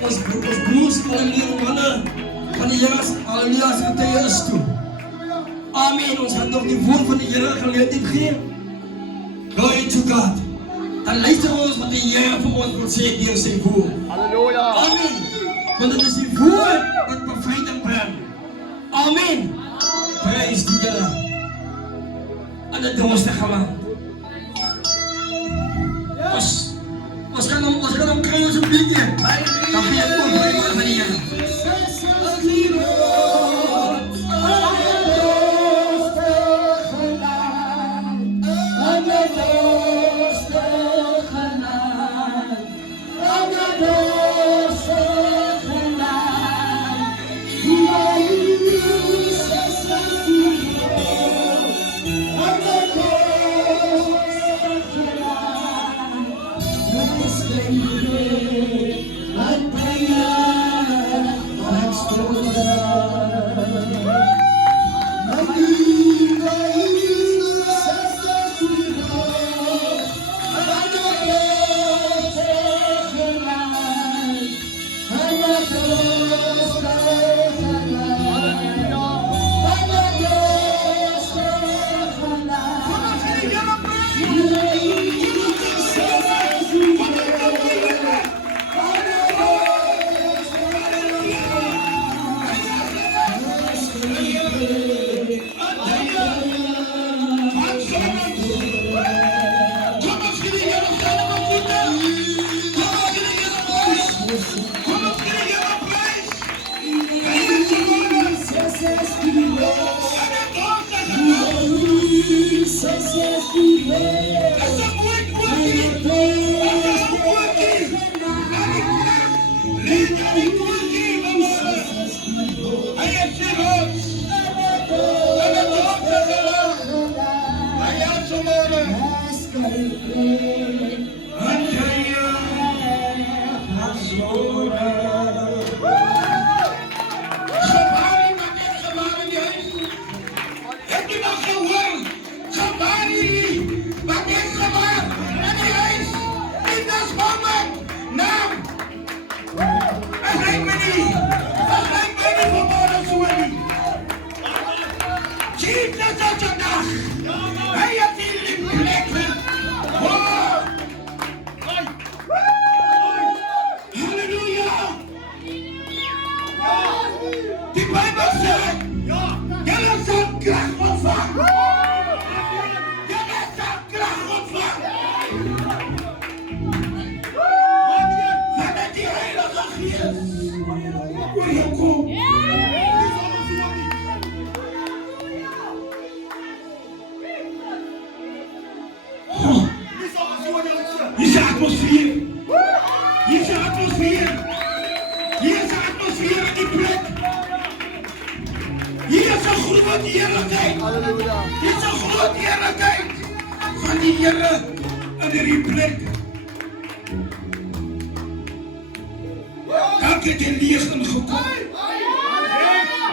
Ons broers, halleluja, mannen van die Here, halleluja, as getuie is toe. Amen, ons gaan nog die woord van die Here geleentheid gee. Glory to God. Dan luister ons wat die Here vir ons wil sê deur sy woord. Halleluja. Amen. Want dit is die woord wat bevrijding bring. Amen. Praise die Here. En dit dorstige land. Ons kan hom kry ons 'n bietjie. Dan gee ek oor vir die woord van die Here.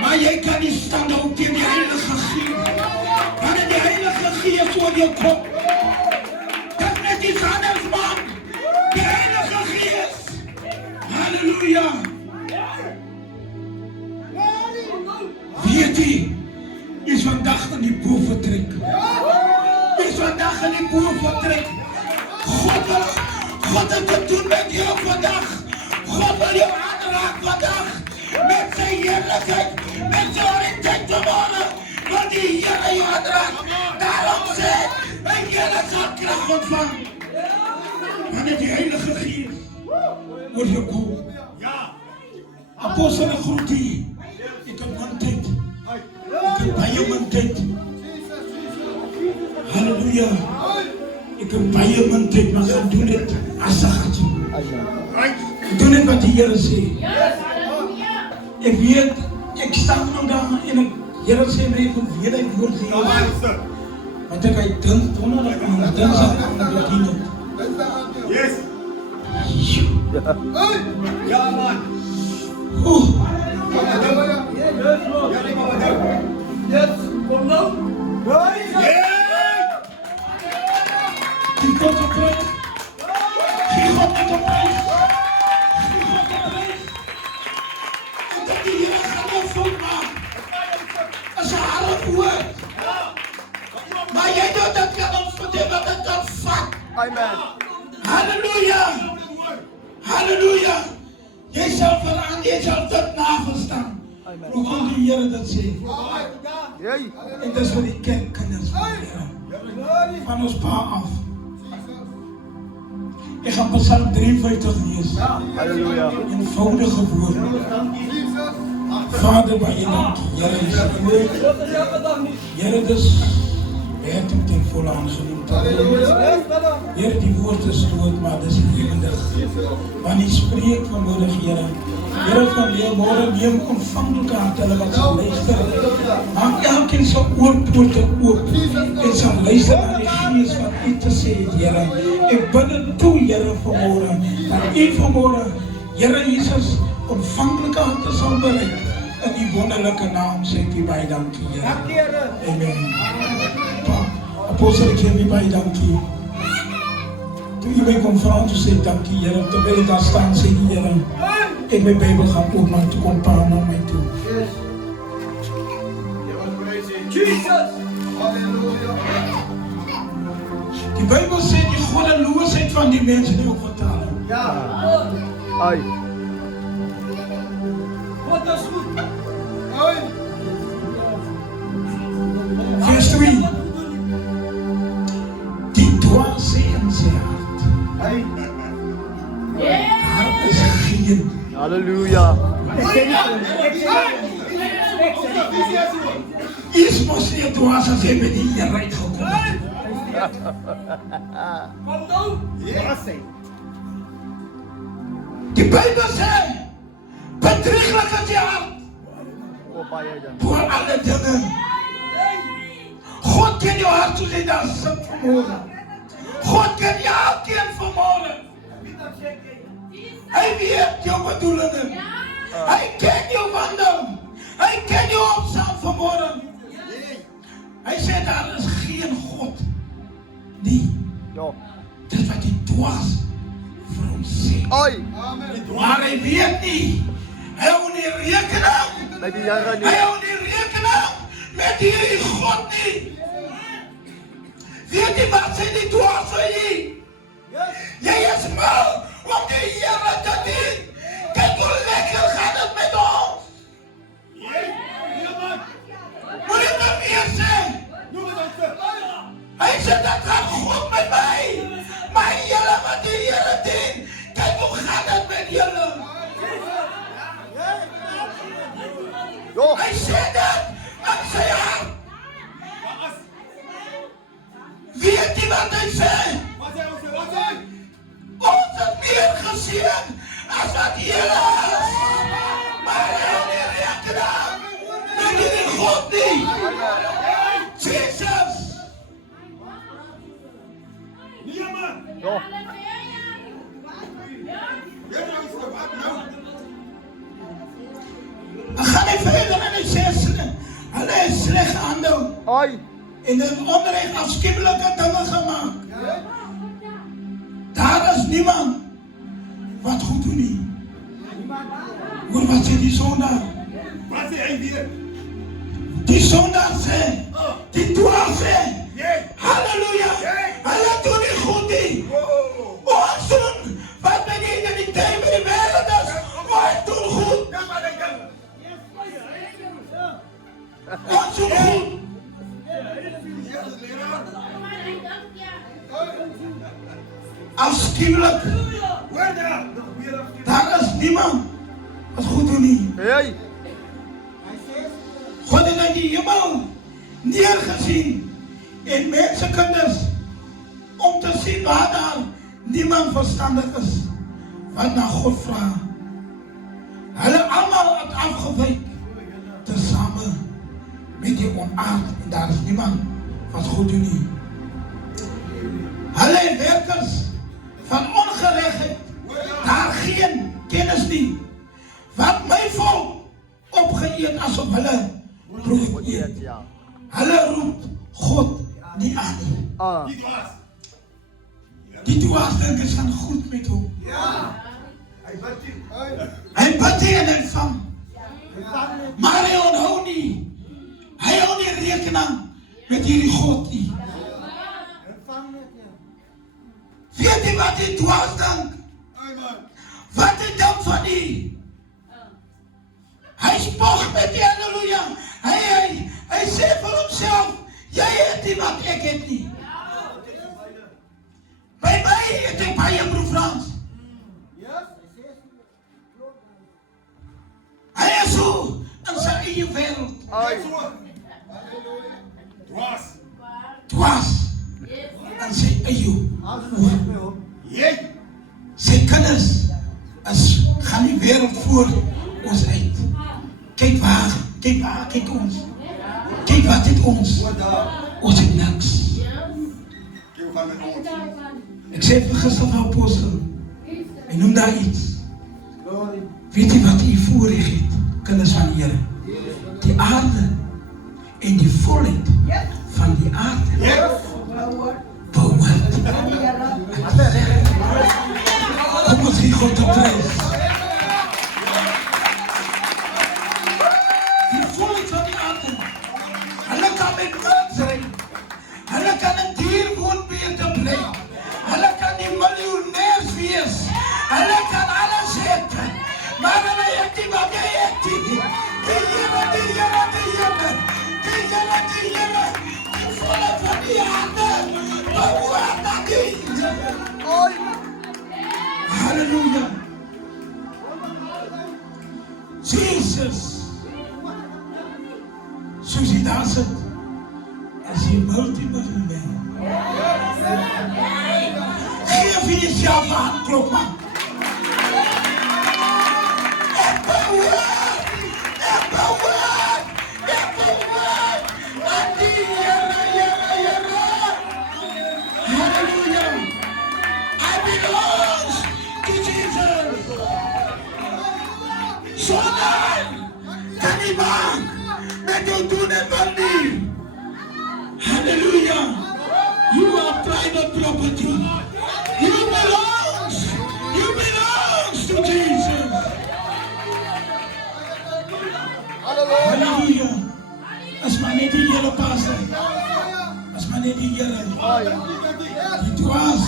Maar jij kan niet staan ook in die Heilige Geest. Wanneer die Heilige Geest voor je komt, dat is net iets anders, man. De Heilige Geest. Halleluja. Weet je, is vandaag aan die boer vertrek. Is vandaag aan die boer vertrek. God heeft het doen met jou vandaag. God wil jou aanraken vandaag. Met zijn heerlijkheid, met zijn autoriteit te worden. Want die Heer je aanraakt. Daarom zeg en jullie zal kracht ontvangen. Wanneer die Heilige Geest wordt je komen. Apostel groet die. Ik heb mijn tijd. Ik heb bij je mijn tijd. Halleluja. Ik heb bij je mijn tijd, maar ga doen het als ze gaat. Doe het wat de Heer zegt. Ik weet, ik sta nog daar in een Heer zegt me even weer een woord geven. Want ik ga donderdag aan dinsdag aan de bediening. Yes. Ja man. Yes, kom nou. Die komt op prijs. Die komt op prijs. Die komt op prijs. die Here gaan jou volmaak. Is 'n harde woord. Maar jy moet dit kan ontvat wat dit kan vat. Amen. Halleluja. Halleluja. Jy sal verander, jy sal dit naverstaan. Hoe kan die Here dit sê? Hey. En dis vir die kerkkinders van die Here. Van ons pa af. Ek gaan Psalm 53 lees. Halleluja. Eenvoudige woorde. Vader, baie dankie. Here is woord. Here, dis werd om ten volle aangenoem te word. Here, die woord is dood, maar dis lewendig. Want U spreek vanmorgen, Here. Here, van môre neem ontvankelijke hart hulle wat sal luister. Maak elkeen sy oorpoorte oop en sal luister na die Gees wat U te sê het, Here. Ek bid dit toe, Here, vanmorgen. Dat U vanmorgen, Here Jesus, ontvankelijke harte sal bereik. In die wonderlijke naam sê ek U baie dankie, Here. Amen. Apostel, ek geef U baie dankie. Toe U my kom vra, toe sê ek dankie, Here. Terwyl ek daar staan, sê die Here, ek my Bybel gaan oopmaak, toe kom Pa na my toe. Jesus. Halleluja. Die Bybel sê die goddeloosheid van die mense nie op vertaling. Ja. Ai. Wat is goed? Ai. Vers 2. Die dwaase in sy hart. Ai. Daar is geen. Halleluja. Is mos nie dwaas as hy met die Here uitgekom het. Kom nou. Ja, sê. Die Bybel sê, bedrieglik is die hart. Baie dankie. Voor alle dinge. God ken jou hart soos jy daar sit vanmorgen. God ken jou elkeen vanmorgen. Hy weet jou bedoelingen. Hy ken jou wandel. Hy ken jou opstaan vanmorgen. Hy sê daar is geen God nie. Ja. Dit wat die dwaas vir hom sê. Ai. Maar hy weet nie. Hy hou nie rekening. Met die Here Hy nie. hou nie rekening met hierdie God nie. Weet jy wat sê die dwaas vir jy? Jy is mal om die Here te dien. Kyk hoe lekker gaan het met ons. Moet jy nou weer sê? Hy sê dat gaat goed met my. Maar julle wat die Here dien, kyk hoe gaan het met julle. Jo. Hy sê dit in sy hart. Weet jy wat hy sê? Ons het meer gesien as wat julle is. Maar hy hou nie rekening met die God nie. Jesus. Jo. Dan gaan hy verder en hy sê, hulle is sleg gehandel. Ai. En in onrecht afschuwelijke dingen gemaakt. Daar is niemand wat goed doet niet. Hoor wat sê die zondaar? Wat sê hy weer? Die zondaar sê, die dwaas sê, halleluja, hulle doen nie goed nie. Ons doen wat met die identiteit met die wereld is, ons doen goed. Ons doen goed. Afschuwelijk. Daar is niemand wat goed doet niet. Hey. God het uit die hemel neergezien in mensenkinders om te zien waar daar niemand verstandig is wat naar God vraagt. Hulle allemaal het afgewyk tezamen met die onaard en daar is niemand wat goed doet niet. Hulle werkers van ongeregtigheid, daar geen kennis nie. Wat my volk opgeëet asof hulle brood eet. Ja. Hulle roep God nie aan nie. Ah. Die dwaas dink is gaan goed met hom. Hy bid Hy bid nie en hy vang. Maar hy onthou nie. Hy hou nie rekening met hierdie God nie. Weet jy wat hy dwaas dink? Wat hy dink van die? Hy spog met die halleluja. Hy sê vir homself, jy het nie wat ek het nie. By my het ek baie broer Frans. Hy is so in sy eie wêreld. Dwaas. En sy eie woord. Sy kinders gaan die wêreld voor ons uit. Kyk waar, kyk ons. Kyk wat het ons. Ons het niks. Ek sê vir gister van apostel, hy noem daar iets. Weet jy wat hy voorreg het, kinders van die Here? Die aarde en die volheid van die aarde behoort. Kom ons gee God te prys. Die volheid van die aarde, hulle kan met mens ry, hulle kan in dierwoonbeerte bly, hulle kan die miljonairs wees, hulle kan alles het, maar hulle het nie wat jy het nie. Die Here, die volheid van die aarde behoort aan die. Halleluja. Jesus. Soos hy daar sit, as jy multimiljonair. Geef vir jezelf een handklop, man. Ek behoort aan die Here. Halleluja. I belong to Jesus. Sonder kan die man met jou doen en wat nie. Halleluja. You are private property. You belongs to Jesus. Halleluja. As maar net die Here pas. As maar net die Here. Die dwaas.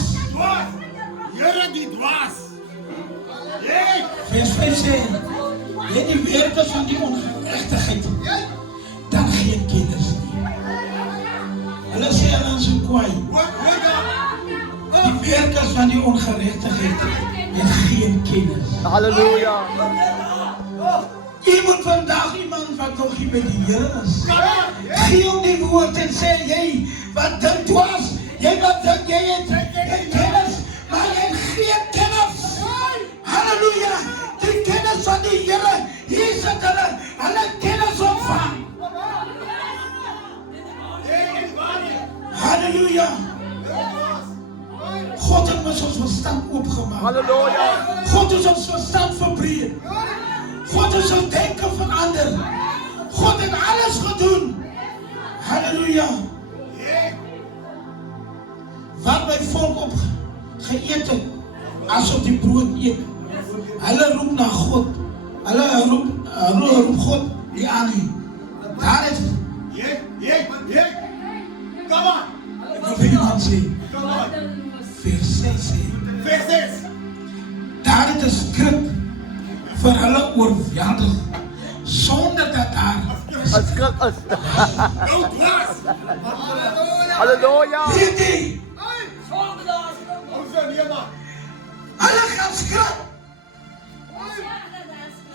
Here die dwaas. Vers 5 sê, jy die werkers van die ongerechtigheid, dan geen kennis nie. Hulle sê aan ons so kwaai. Die werkers van die ongerechtigheid, het geen kennis. Halleluja. Jy moet vandag iemand wat nog nie met die Here is. Gee hom die woord en sê, jy wat dink dwaas, jy wat dink jy het kennis, maar jy het geen kennis. Halleluja, die kennis van die Here, hier sit hulle kennis ontvang. Halleluja. God het ons verstand oopgemaak. Halleluja. God het ons verstand verbreed. God het ons denken verander. God het alles gedoen. Halleluja. Wat my volk opgeëet het, asof die brood eet. Hulle roep na God. Hulle roep God die aan nie. Daar is het. Kom aan. Ek wil vir iemand sê. Kom aan. Vers 6 sê. Vers 6. Daar het 'n skrif vir hulle oorweldig, sonder dat daar As krap is. Jou dwaas. Halleluja. weet jy, Ons zijn hier maar. hulle gaan skrik.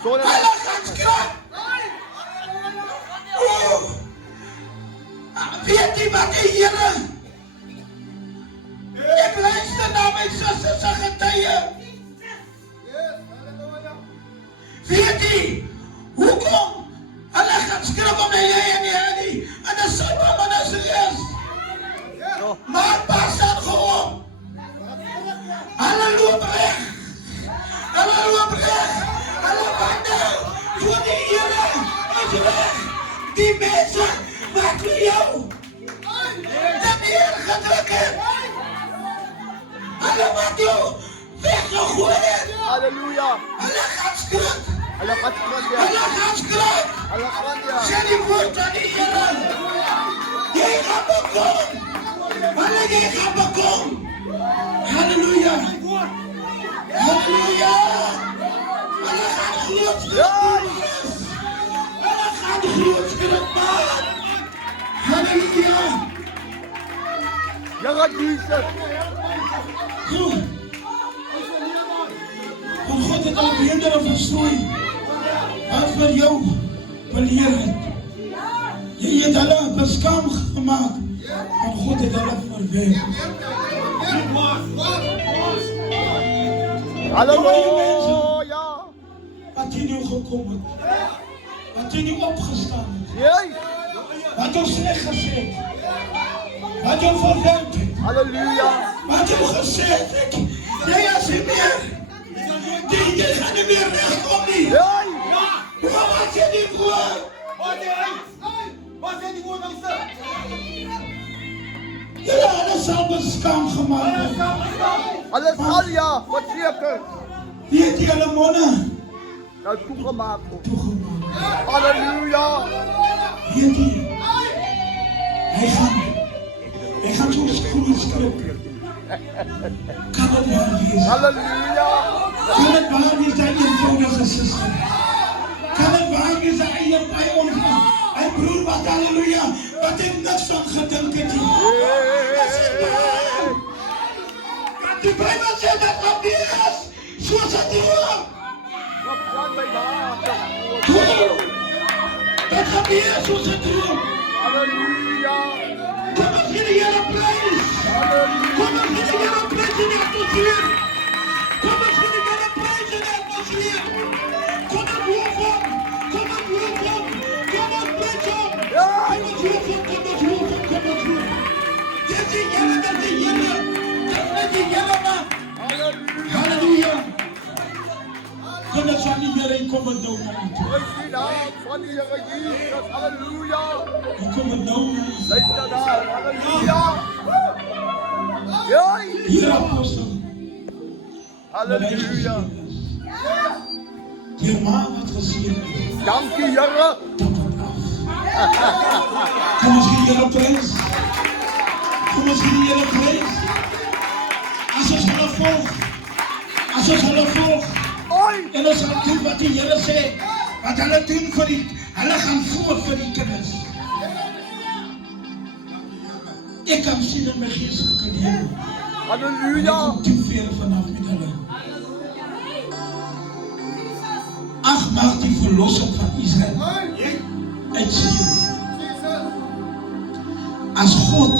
Sonder Hulle gaan skrik. Weet jy wat die Here? Ek luister na my suster se getuie. Weet jy, hoekom? Hulle gaan skrik omdat jy en nie, en dit sê maar dat sy is. Maar pas dan gewoon. Hulle loop weg. Hulle wandel voor die Here is weg. Die mense wat vir jou dat neergedruk het. Hulle wat jou weggegooi het. Halleluja. Hulle gaan skrik. Hulle gaan skrik. Hulle gaan skrik. Hulle bekom. Wanneer jy gaan bekom. Halleluja. Halleluja. Hulle gaan groot skrif wees. Hulle gaan groot skrif maak. Halleluja. Ja, Jesus. Goed. Want God het al beendere versnoei. Wat vir jou beleer het. Jy het hulle beskaam gemaak. Want God het hulle verwerp. Halleluja. Wat jy nou gekom het. Wat jy nou opgestaan het. Yes. Wat jy sleg gesê het. Wat jy verwerp het. Halleluja. Wat jy gesê het. Jy is nie meer. Jy gaan nie meer regkom nie. Yes. Wat jy nie voor. Wat is die woord nou sê? Julle hulle sal beskaam gemaak het. Alles al ja, verzeker. Weet jy hulle monne Dat toegemaakt wordt. toegemaak. Halleluja. Weet jy, hy gaan soos groot skrip. Kan het waar wees? Halleluja. Kan het waar wees dat eenvoudige sister? Kan het waar wees dat hy by ons hy broer wat halleluja, wat ek niks van gedink het nie. Is het waar? Die Bijbel sê dat wat wees, soos het droom. Wat kan bij de hart? Dat gaat weer soos het droom. Halleluja. Kom ons gee die Here prys. Kom ons gee die Here prys in die atmosfeer. Kom ons gee die Here prys in die atmosfeer. Kom ons loof hom. Kom ons loof hom. Kom ons prys hom. Kom ons loof hom. Kom ons loof hom. Kom ons loof hom. Dit is die Here, dit is die Here. Dit is die Here, man. Halleluja. Kom ons aan die Here en kom het nou na u toe. Prijs die naam van de Heer Jezus. Halleluja. En kom het nou na u toe. Luister daar. Halleluja. Jai. Hier apostel. Halleluja. Die ma wat gesien het. Dank u, Heer. Kom ons gee die Here prys. Kom ons gee die Here prys. As ons hulle volg. As ons hulle volg. Oi. En ons sal doen wat die Here sê. Wat hulle doen vir die, hulle gaan voort vir die kinders. Ek kan sien in my geestelike lewe. Halleluja. Ek kom te ver vanaf met hulle. Ag, mag die verlossing van Israel uitsien. As God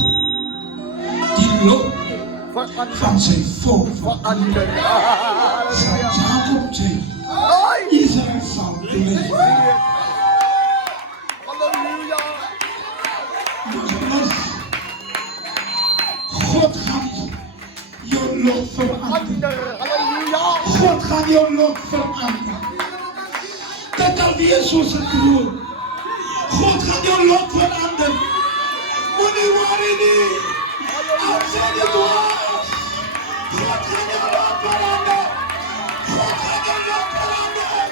die lot van sy volk Verander. sal Jacob sê, Oi. Israel sal beleef. Halleluja. God gaan jou lot verander. Halleluja. God gaan jou lot verander. Dit alweer soos 'n droom. God gaan jou lot verander. Moenie worry nie. Al sê dit was. God gaan jou lot verander. God gaan jou lot verander.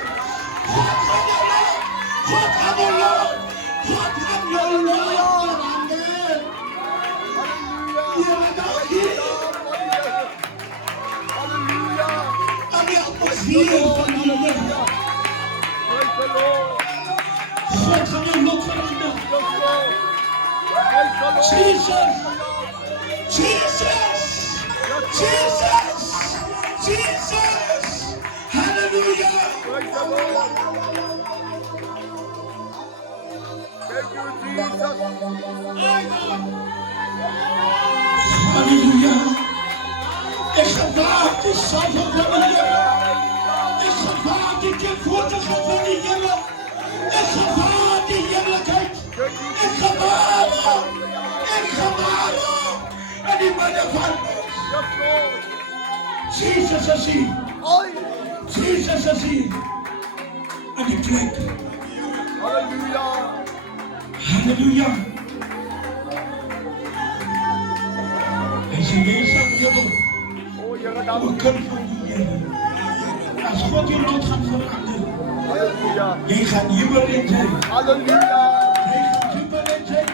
God gaan jou lot. God gaan jou lot. God gaan jou lot verander. Here, dank U. Halleluja. Aan die atmosfeer van die Here. Praise the Lord. God gaan jou lot verander. Praise the Lord. Jesus! Jesus! Jesus! Jesus! Hallelujah! Praise the Lord. Thank you, Jesus. Hallelujah! Ik gewaag die salving van de Heer. Ik gewaag die tegenwoordigheid van de Heer. Ik gewaag die heerlijkheid. Ik gewaag hem. Ik gewaag hem. En die midden van ons. Yes, Lord. Jesus is hier. Oi. Jesus is hier. En die plek. Halleluja. Halleluja. Hij is een wees aan jullie. Oh, Heer, We dank u. kunnen van die Heer. Als God je lot gaat veranderen. Halleluja. Jij gaat jubel in zijn. Halleluja. Jij gaat jubel in zijn.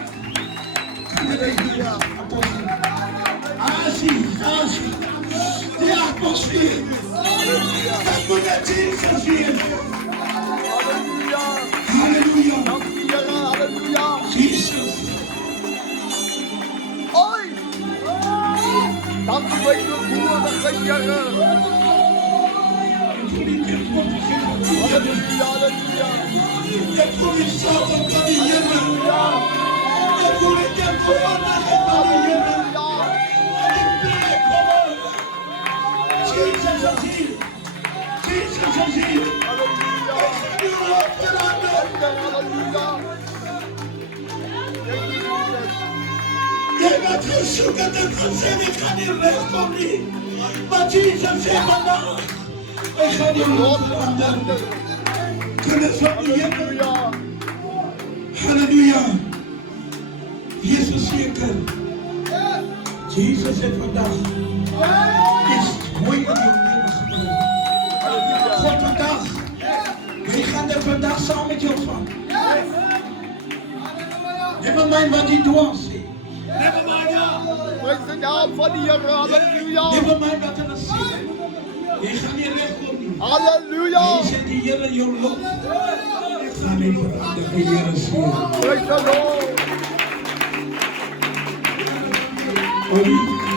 hier. Dat moet naar Jezus hier. Halleluja. Halleluja. Dank u, Heer. Halleluja. Jezus. Oi. Dank u voor uw goede Heer. Ik voel die kerk op de grond. Halleluja. Halleluja. Ik voel die salve van die Heer. Ja. Ik voel die kerk van die Heer. Jesus is hier. Jesus is hier. Halleluja. Ik ga nu opgeladen. Halleluja. Thank you, Jesus. Jij bent gezoeken en gezegd, ik ga niet weg, kom niet. Maar Jezus zegt vandaag, ik ga die Lord, veranderen. Kunnen ze van die Heer. Halleluja. Halleluja. Jezus zeker. Jezus zegt vandaag, is mooi in je leven gebeuren. God vandaag, wij gaan er vandaag samen met je opvangen. Never mind wat die dwars is. Never mind ja. Praise de naam van de Heer. Halleluja. Never mind wat er is. Je gaat niet rechtkomen. Halleluja. Je zegt die Heer in je lot. Ik ga niet veranderen. De Heer is hier. Praise the Lord. Ollie.